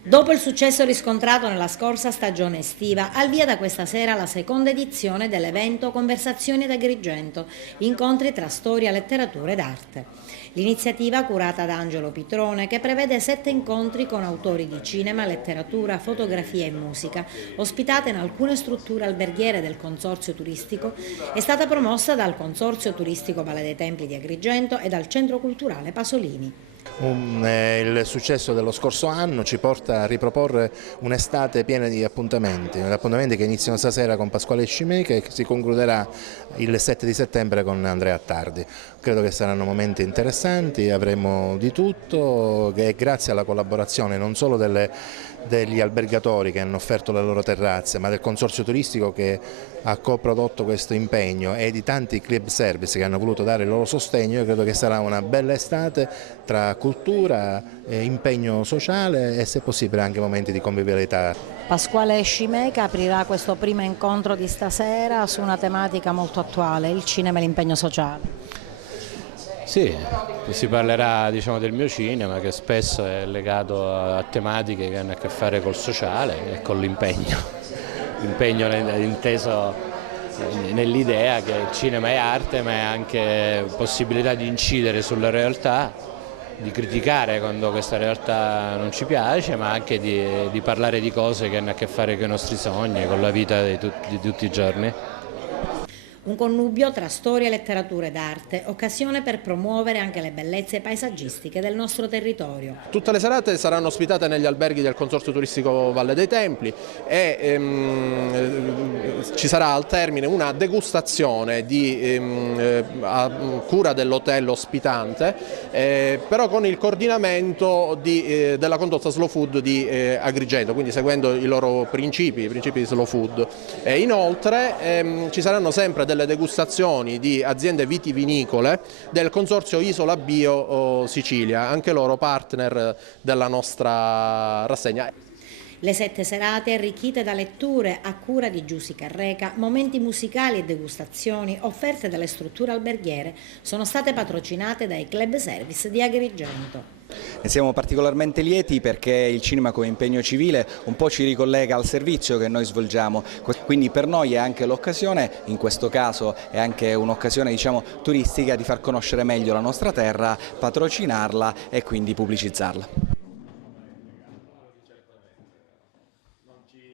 Dopo il successo riscontrato nella scorsa stagione estiva, al via da questa sera la seconda edizione dell'evento Conversazioni ad Agrigento, incontri tra storia, letteratura ed arte. L'iniziativa curata da Angelo Pitrone, che prevede 7 incontri con autori di cinema, letteratura, fotografia e musica, ospitate in alcune strutture alberghiere del Consorzio Turistico, è stata promossa dal Consorzio Turistico Valle dei Templi di Agrigento e dal Centro Culturale Pasolini. Il successo dello scorso anno ci porta a riproporre un'estate piena di appuntamenti che iniziano stasera con Pasquale Scimeca e che si concluderà il 7 di settembre con Andrea Attardi. Credo che saranno momenti interessanti, avremo di tutto e grazie alla collaborazione non solo degli albergatori che hanno offerto le loro terrazze, ma del consorzio turistico che ha coprodotto questo impegno e di tanti club service che hanno voluto dare il loro sostegno. Io credo che sarà una bella estate tra cultura, impegno sociale e se possibile anche momenti di convivialità. Pasquale Scimeca aprirà questo primo incontro di stasera su una tematica molto attuale, il cinema e l'impegno sociale. Sì, si parlerà del mio cinema che spesso è legato a tematiche che hanno a che fare col sociale e con l'impegno. L'impegno inteso nell'idea che il cinema è arte ma è anche possibilità di incidere sulla realtà, di criticare quando questa realtà non ci piace, ma anche di parlare di cose che hanno a che fare con i nostri sogni, con la vita di tutti i giorni. Un connubio tra storia, letteratura ed arte, occasione per promuovere anche le bellezze paesaggistiche del nostro territorio. Tutte le serate saranno ospitate negli alberghi del Consorzio Turistico Valle dei Templi e ci sarà al termine una degustazione a cura dell'hotel ospitante, però con il coordinamento della condotta Slow Food di Agrigento, quindi seguendo i loro principi di Slow Food. Inoltre ci saranno sempre delle degustazioni di aziende vitivinicole del Consorzio Isola Bio Sicilia, anche loro partner della nostra rassegna. Le 7 serate arricchite da letture a cura di Giussi Carreca, momenti musicali e degustazioni offerte dalle strutture alberghiere sono state patrocinate dai club service di Agrigento. Ne siamo particolarmente lieti perché il cinema come impegno civile un po' ci ricollega al servizio che noi svolgiamo, quindi per noi è anche l'occasione, in questo caso è anche un'occasione turistica, di far conoscere meglio la nostra terra, patrocinarla e quindi pubblicizzarla.